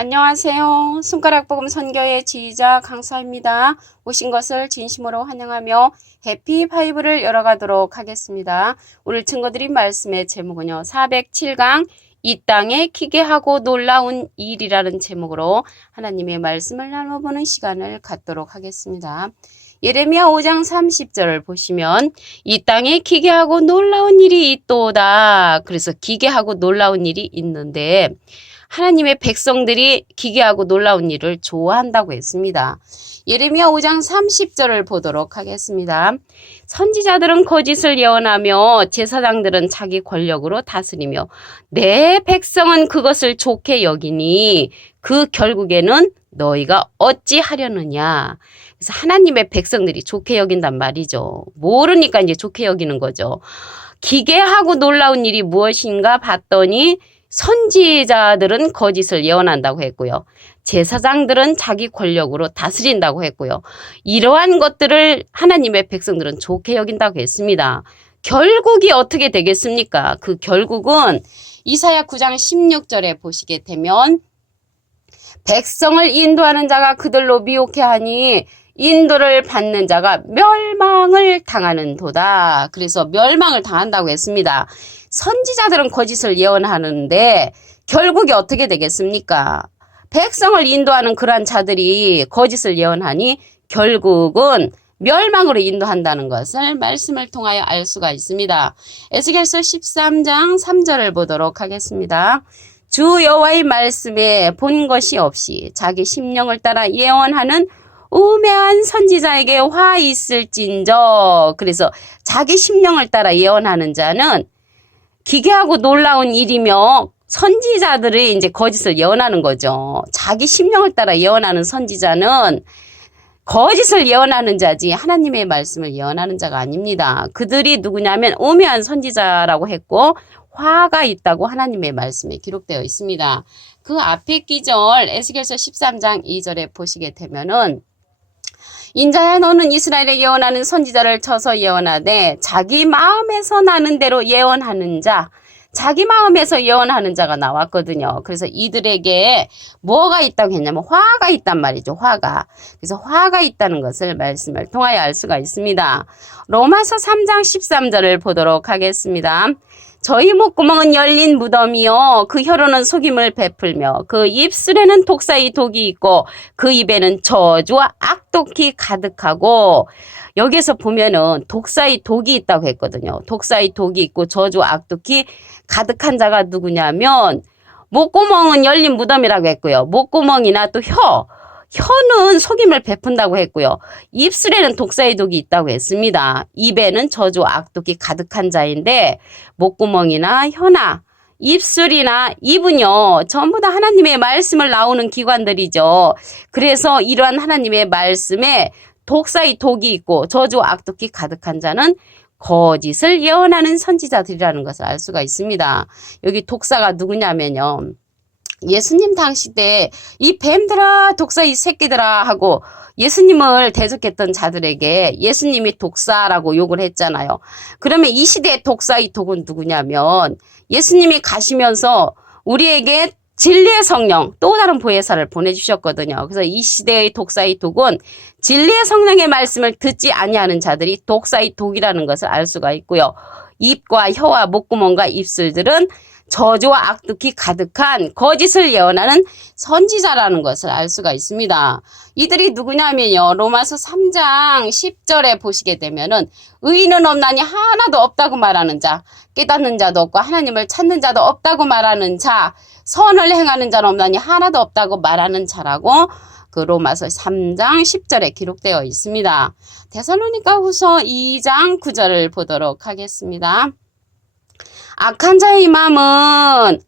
안녕하세요. 손가락복음 선교의 지휘자 강사입니다. 오신 것을 진심으로 환영하며 해피파이브를 열어가도록 하겠습니다. 오늘 증거드린 말씀의 제목은요. 407강 이 땅에 기괴하고 놀라운 일이라는 제목으로 하나님의 말씀을 나눠보는 시간을 갖도록 하겠습니다. 예레미야 5장 30절을 보시면 이 땅에 기괴하고 놀라운 일이 있도다. 그래서 기괴하고 놀라운 일이 있는데 하나님의 백성들이 기괴하고 놀라운 일을 좋아한다고 했습니다. 예레미야 5장 30절을 보도록 하겠습니다. 선지자들은 거짓을 예언하며 제사장들은 자기 권력으로 다스리며 내 백성은 그것을 좋게 여기니 그 결국에는 너희가 어찌하려느냐. 그래서 하나님의 백성들이 좋게 여긴단 말이죠. 모르니까 이제 좋게 여기는 거죠. 기괴하고 놀라운 일이 무엇인가 봤더니 선지자들은 거짓을 예언한다고 했고요. 제사장들은 자기 권력으로 다스린다고 했고요. 이러한 것들을 하나님의 백성들은 좋게 여긴다고 했습니다. 결국이 어떻게 되겠습니까? 그 결국은 이사야 9장 16절에 보시게 되면 백성을 인도하는 자가 그들로 미혹해 하니 인도를 받는 자가 멸망을 당하는 도다. 그래서 멸망을 당한다고 했습니다. 선지자들은 거짓을 예언하는데 결국이 어떻게 되겠습니까? 백성을 인도하는 그러한 자들이 거짓을 예언하니 결국은 멸망으로 인도한다는 것을 말씀을 통하여 알 수가 있습니다. 에스겔서 13장 3절을 보도록 하겠습니다. 주 여호와의 말씀에 본 것이 없이 자기 심령을 따라 예언하는 우매한 선지자에게 화 있을진저. 그래서 자기 심령을 따라 예언하는 자는 기괴하고 놀라운 일이며 선지자들이 이제 거짓을 예언하는 거죠. 자기 심령을 따라 예언하는 선지자는 거짓을 예언하는 자지 하나님의 말씀을 예언하는 자가 아닙니다. 그들이 누구냐면 오묘한 선지자라고 했고 화가 있다고 하나님의 말씀에 기록되어 있습니다. 그 앞에 기절 에스겔서 13장 2절에 보시게 되면은 인자야 너는 이스라엘에 예언하는 선지자를 쳐서 예언하되 자기 마음에서 나는 대로 예언하는 자, 자기 마음에서 예언하는 자가 나왔거든요. 그래서 이들에게 뭐가 있다고 했냐면 화가 있단 말이죠. 화가. 그래서 화가 있다는 것을 말씀을 통하여 알 수가 있습니다. 로마서 3장 13절을 보도록 하겠습니다. 저희 목구멍은 열린 무덤이요 그 혀로는 속임을 베풀며 그 입술에는 독사의 독이 있고 그 입에는 저주와 악독이 가득하고 여기서 보면은 독사의 독이 있다고 했거든요. 독사의 독이 있고 저주와 악독이 가득한 자가 누구냐면 목구멍은 열린 무덤이라고 했고요. 목구멍이나 또 혀는 속임을 베푼다고 했고요. 입술에는 독사의 독이 있다고 했습니다. 입에는 저주와 악독이 가득한 자인데 목구멍이나 혀나 입술이나 입은요 전부 다 하나님의 말씀을 나오는 기관들이죠. 그래서 이러한 하나님의 말씀에 독사의 독이 있고 저주와 악독이 가득한 자는 거짓을 예언하는 선지자들이라는 것을 알 수가 있습니다. 여기 독사가 누구냐면요. 예수님 당시 때 이 뱀들아 독사 이 새끼들아 하고 예수님을 대적했던 자들에게 예수님이 독사라고 욕을 했잖아요. 그러면 이 시대의 독사의 독은 누구냐면 예수님이 가시면서 우리에게 진리의 성령 또 다른 보혜사를 보내주셨거든요. 그래서 이 시대의 독사의 독은 진리의 성령의 말씀을 듣지 아니하는 자들이 독사의 독이라는 것을 알 수가 있고요. 입과 혀와 목구멍과 입술들은 저주와 악독이 가득한 거짓을 예언하는 선지자라는 것을 알 수가 있습니다. 이들이 누구냐면요. 로마서 3장 10절에 보시게 되면은 의인은 없나니 하나도 없다고 말하는 자, 깨닫는 자도 없고 하나님을 찾는 자도 없다고 말하는 자, 선을 행하는 자는 없나니 하나도 없다고 말하는 자라고 그 로마서 3장 10절에 기록되어 있습니다. 데살로니가 후서 2장 9절을 보도록 하겠습니다. 악한 자의 마음은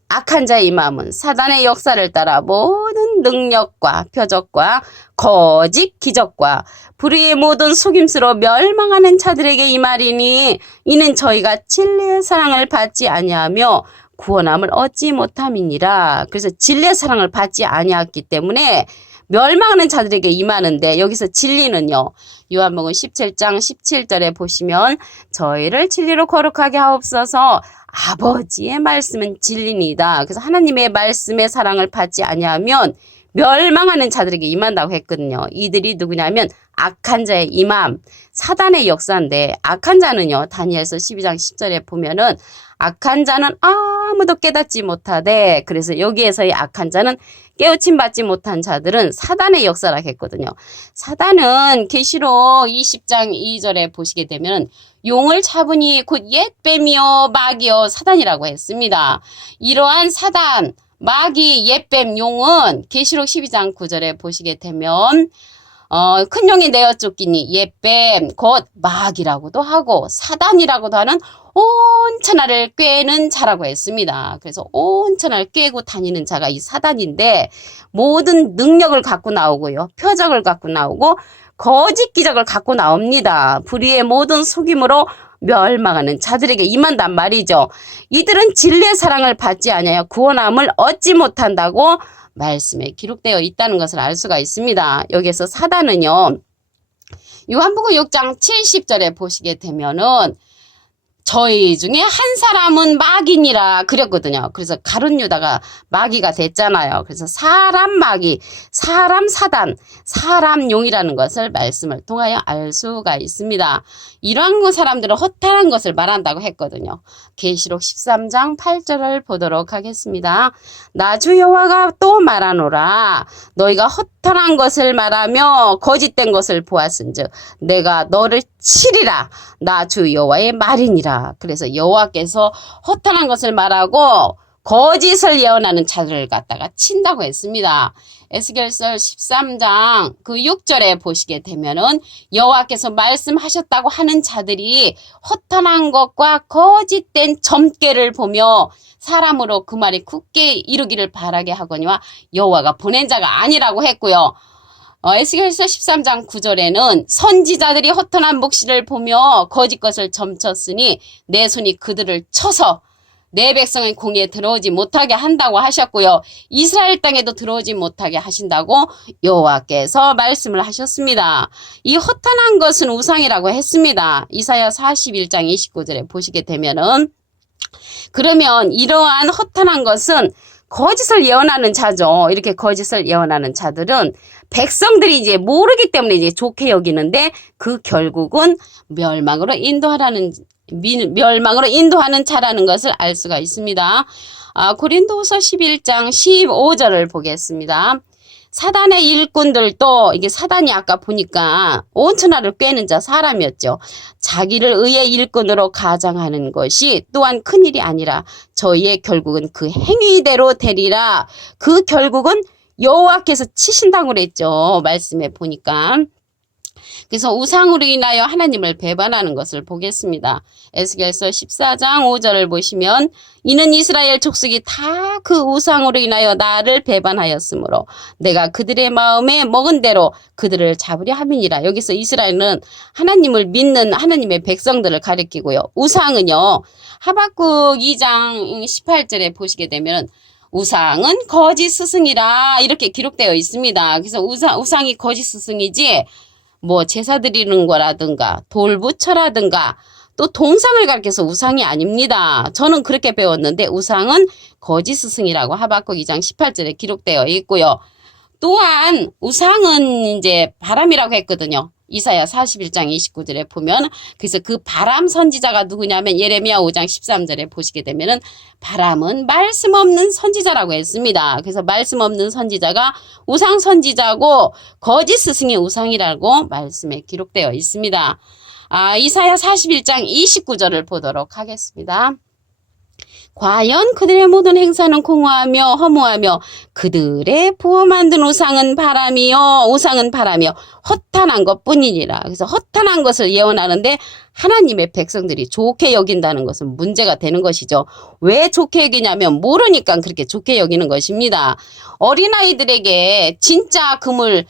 사단의 역사를 따라 모든 능력과 표적과 거짓 기적과 불의의 모든 속임수로 멸망하는 자들에게 이 말이니 이는 저희가 진리의 사랑을 받지 아니하며 구원함을 얻지 못함이니라. 그래서 진리의 사랑을 받지 아니했기 때문에 멸망하는 자들에게 임하는데 여기서 진리는요. 요한복음 17장 17절에 보시면 저희를 진리로 거룩하게 하옵소서 아버지의 말씀은 진리니다. 그래서 하나님의 말씀의 사랑을 받지 아니하면 멸망하는 자들에게 임한다고 했거든요. 이들이 누구냐면 악한 자의 임함, 사단의 역사인데, 악한 자는요, 다니엘서 12장 10절에 보면은 악한 자는 아무도 깨닫지 못하되, 그래서 여기에서의 악한 자는 깨우침 받지 못한 자들은 사단의 역사라 했거든요. 사단은 계시록 20장 2절에 보시게 되면 용을 잡으니 곧 옛뱀이요 마귀요 사단이라고 했습니다. 이러한 사단, 마귀, 옛뱀, 용은 계시록 12장 9절에 보시게 되면 큰 용이 내어 쫓기니 옛뱀 곧 마귀라고도 하고 사단이라고도 하는 온 천하를 꿰는 자라고 했습니다. 그래서 온 천하를 꿰고 다니는 자가 이 사단인데 모든 능력을 갖고 나오고요. 표적을 갖고 나오고 거짓 기적을 갖고 나옵니다. 불의의 모든 속임으로 멸망하는 자들에게 임한단 말이죠. 이들은 진리의 사랑을 받지 아니하여 구원함을 얻지 못한다고 말씀에 기록되어 있다는 것을 알 수가 있습니다. 여기에서 사단은요, 요한복음 6장 70절에 보시게 되면은 저희 중에 한 사람은 마귀니라 그랬거든요. 그래서 가룟 유다가 마귀가 됐잖아요. 그래서 사람 마귀, 사람 사단, 사람 용이라는 것을 말씀을 통하여 알 수가 있습니다. 이러한 사람들은 허탈한 것을 말한다고 했거든요. 계시록 13장 8절을 보도록 하겠습니다. 나 주 여호와가 또 말하노라. 너희가 허탈한 것을 말하며 거짓된 것을 보았은즉 내가 너를 치리라. 나 주 여호와의 말이니라. 그래서 여호와께서 허탄한 것을 말하고 거짓을 예언하는 자들을 갖다가 친다고 했습니다. 에스겔서 13장 그 6절에 보시게 되면은 여호와께서 말씀하셨다고 하는 자들이 허탄한 것과 거짓된 점괘를 보며 사람으로 그 말이 굳게 이루기를 바라게 하거니와 여호와가 보낸 자가 아니라고 했고요. 에스겔서 13장 9절에는 선지자들이 허탄한 묵시를 보며 거짓 것을 점쳤으니 내 손이 그들을 쳐서 내 백성의 공에 들어오지 못하게 한다고 하셨고요. 이스라엘 땅에도 들어오지 못하게 하신다고 여호와께서 말씀을 하셨습니다. 이 허탄한 것은 우상이라고 했습니다. 이사야 41장 29절에 보시게 되면은 그러면 이러한 허탄한 것은 거짓을 예언하는 자죠. 이렇게 거짓을 예언하는 자들은 백성들이 이제 모르기 때문에 이제 좋게 여기는데 그 결국은 멸망으로 인도하는 자라는 것을 알 수가 있습니다. 고린도후서 11장 15절을 보겠습니다. 사단의 일꾼들도 이게 사단이 아까 보니까 온 천하를 꿰는 자 사람이었죠. 자기를 의의 일꾼으로 가장하는 것이 또한 큰일이 아니라 저희의 결국은 그 행위대로 되리라. 그 결국은 여호와께서 치신다고 그랬죠. 말씀에 보니까. 그래서 우상으로 인하여 하나님을 배반하는 것을 보겠습니다. 에스겔서 14장 5절을 보시면 이는 이스라엘 족속이 다 그 우상으로 인하여 나를 배반하였으므로 내가 그들의 마음에 먹은 대로 그들을 잡으려 함이니라. 여기서 이스라엘은 하나님을 믿는 하나님의 백성들을 가리키고요. 우상은요. 하박국 2장 18절에 보시게 되면 우상은 거짓 스승이라 이렇게 기록되어 있습니다. 그래서 우상이 거짓 스승이지 뭐 제사 드리는 거라든가 돌부처라든가 또 동상을 가리켜서 우상이 아닙니다. 저는 그렇게 배웠는데 우상은 거짓 스승이라고 하박국 2장 18절에 기록되어 있고요. 또한 우상은 이제 바람이라고 했거든요. 이사야 41장 29절에 보면 그래서 그 바람 선지자가 누구냐면 예레미야 5장 13절에 보시게 되면은 바람은 말씀 없는 선지자라고 했습니다. 그래서 말씀 없는 선지자가 우상 선지자고 거짓 스승이 우상이라고 말씀에 기록되어 있습니다. 이사야 41장 29절을 보도록 하겠습니다. 과연 그들의 모든 행사는 공허하며 허무하며 그들의 부어 만든 우상은 바람이요 허탄한 것뿐이니라. 그래서 허탄한 것을 예언하는데 하나님의 백성들이 좋게 여긴다는 것은 문제가 되는 것이죠. 왜 좋게 여기냐면 모르니까 그렇게 좋게 여기는 것입니다. 어린아이들에게 진짜 금을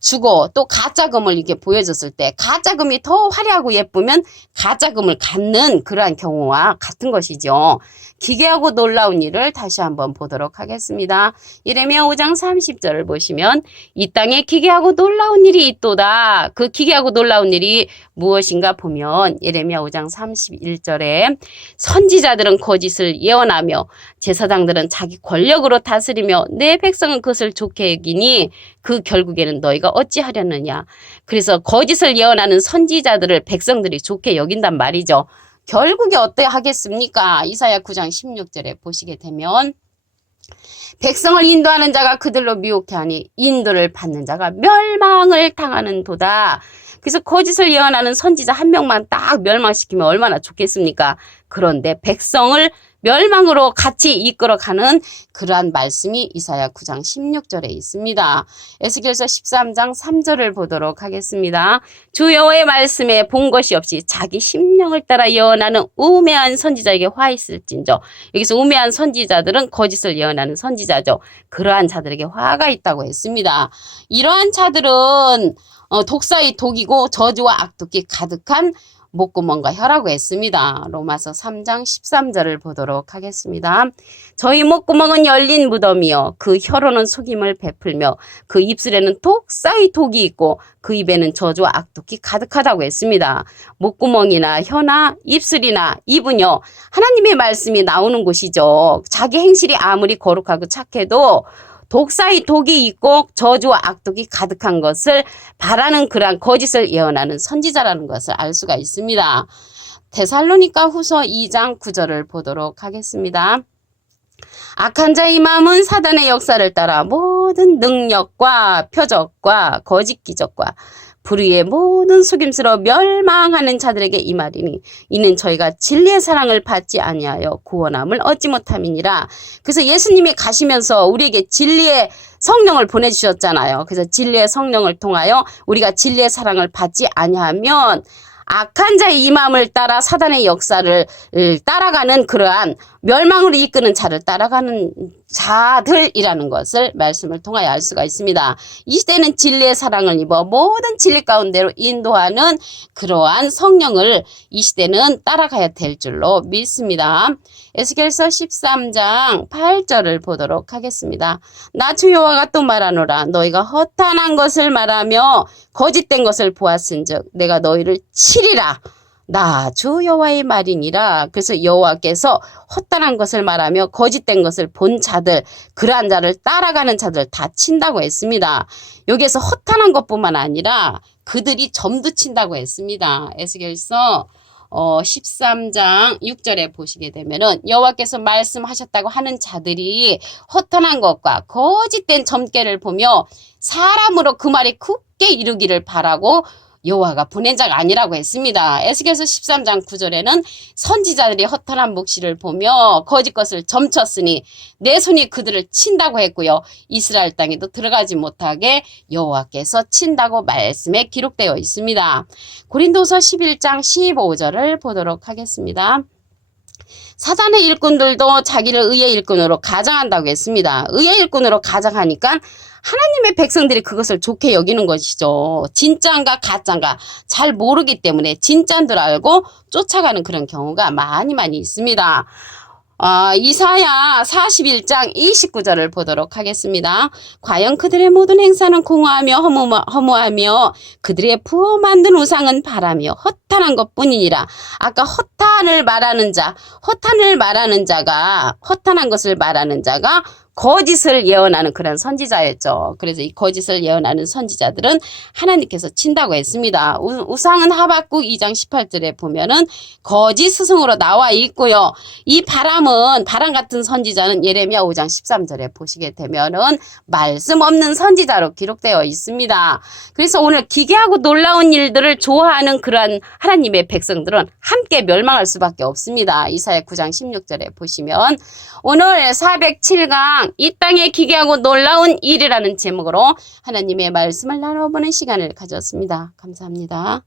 주고 또 가짜금을 이렇게 보여줬을 때 가짜금이 더 화려하고 예쁘면 가짜금을 갖는 그러한 경우와 같은 것이죠. 기괴하고 놀라운 일을 다시 한번 보도록 하겠습니다. 예레미야 5장 30절을 보시면 이 땅에 기괴하고 놀라운 일이 있도다. 그 기괴하고 놀라운 일이 무엇인가 보면 예레미야 5장 31절에 선지자들은 거짓을 예언하며 제사장들은 자기 권력으로 다스리며 내 백성은 그것을 좋게 여기니 그 결국에는 너희가 어찌하려느냐. 그래서 거짓을 예언하는 선지자들을 백성들이 좋게 여긴단 말이죠. 결국에 어떻게 하겠습니까? 이사야 9장 16절에 보시게 되면 백성을 인도하는 자가 그들로 미혹해 하니 인도를 받는 자가 멸망을 당하는 도다. 그래서 거짓을 예언하는 선지자 한 명만 딱 멸망시키면 얼마나 좋겠습니까? 그런데 백성을 멸망으로 같이 이끌어가는 그러한 말씀이 이사야 9장 16절에 있습니다. 에스겔서 13장 3절을 보도록 하겠습니다. 주 여호와의 말씀에 본 것이 없이 자기 심령을 따라 예언하는 우매한 선지자에게 화 있을진저. 여기서 우매한 선지자들은 거짓을 예언하는 선지자죠. 그러한 자들에게 화가 있다고 했습니다. 이러한 자들은 독사의 독이고 저주와 악독이 가득한 목구멍과 혀라고 했습니다. 로마서 3장 13절을 보도록 하겠습니다. 저희 목구멍은 열린 무덤이요 그 혀로는 속임을 베풀며 그 입술에는 독사의 독이 있고 그 입에는 저주와 악독이 가득하다고 했습니다. 목구멍이나 혀나 입술이나 입은요 하나님의 말씀이 나오는 곳이죠. 자기 행실이 아무리 거룩하고 착해도 독사의 독이 있고 저주와 악독이 가득한 것을 바라는 그러한 거짓을 예언하는 선지자라는 것을 알 수가 있습니다. 데살로니가 후서 2장 9절을 보도록 하겠습니다. 악한 자의 마음은 사단의 역사를 따라 모든 능력과 표적과 거짓 기적과 불의의 모든 속임수로 멸망하는 자들에게 임하리니 이는 저희가 진리의 사랑을 받지 아니하여 구원함을 얻지 못함이니라. 그래서 예수님이 가시면서 우리에게 진리의 성령을 보내주셨잖아요. 그래서 진리의 성령을 통하여 우리가 진리의 사랑을 받지 아니하면 악한 자의 이 마음을 따라 사단의 역사를 따라가는 그러한 멸망으로 이끄는 자를 따라가는 자들이라는 것을 말씀을 통하여 알 수가 있습니다. 이 시대는 진리의 사랑을 입어 모든 진리 가운데로 인도하는 그러한 성령을 이 시대는 따라가야 될 줄로 믿습니다. 에스겔서 13장 8절을 보도록 하겠습니다. 나 주 여호와가 또 말하노라. 너희가 허탄한 것을 말하며 거짓된 것을 보았은즉 내가 너희를 치리라. 나 주 여호와의 말이니라. 그래서 여호와께서 헛단한 것을 말하며 거짓된 것을 본 자들, 그러한 자를 따라가는 자들 다 친다고 했습니다. 여기에서 허탄한 것뿐만 아니라 그들이 점도 친다고 했습니다. 에스겔서 13장 6절에 보시게 되면은 여호와께서 말씀하셨다고 하는 자들이 허탄한 것과 거짓된 점괘를 보며 사람으로 그 말이 굳게 이루기를 바라고 여호와가 보낸 자가 아니라고 했습니다. 에스겔서 13장 9절에는 선지자들이 허탄한 묵시를 보며 거짓 것을 점쳤으니 내 손이 그들을 친다고 했고요. 이스라엘 땅에도 들어가지 못하게 여호와께서 친다고 말씀에 기록되어 있습니다. 고린도서 11장 15절을 보도록 하겠습니다. 사단의 일꾼들도 자기를 의의 일꾼으로 가장한다고 했습니다. 의의 일꾼으로 가장하니까 하나님의 백성들이 그것을 좋게 여기는 것이죠. 진짜인가 가짜인가 잘 모르기 때문에 진짜인 줄 알고 쫓아가는 그런 경우가 많이 있습니다. 이사야 41장 29절을 보도록 하겠습니다. 과연 그들의 모든 행사는 공허하며 허무하며 그들의 부어 만든 우상은 바라며 허탄한 것뿐이니라. 아까 허탄을 말하는 자가 허탄한 것을 말하는 자가 거짓을 예언하는 그런 선지자였죠. 그래서 이 거짓을 예언하는 선지자들은 하나님께서 친다고 했습니다. 우상은 하박국 2장 18절에 보면은 거짓 스승으로 나와 있고요. 이 바람 같은 선지자는 예레미야 5장 13절에 보시게 되면은 말씀 없는 선지자로 기록되어 있습니다. 그래서 오늘 기괴하고 놀라운 일들을 좋아하는 그러한 하나님의 백성들은 함께 멸망할 수밖에 없습니다. 이사야 9장 16절에 보시면 오늘 407강 이 땅에 기괴하고 놀라운 일이라는 제목으로 하나님의 말씀을 나눠보는 시간을 가졌습니다. 감사합니다.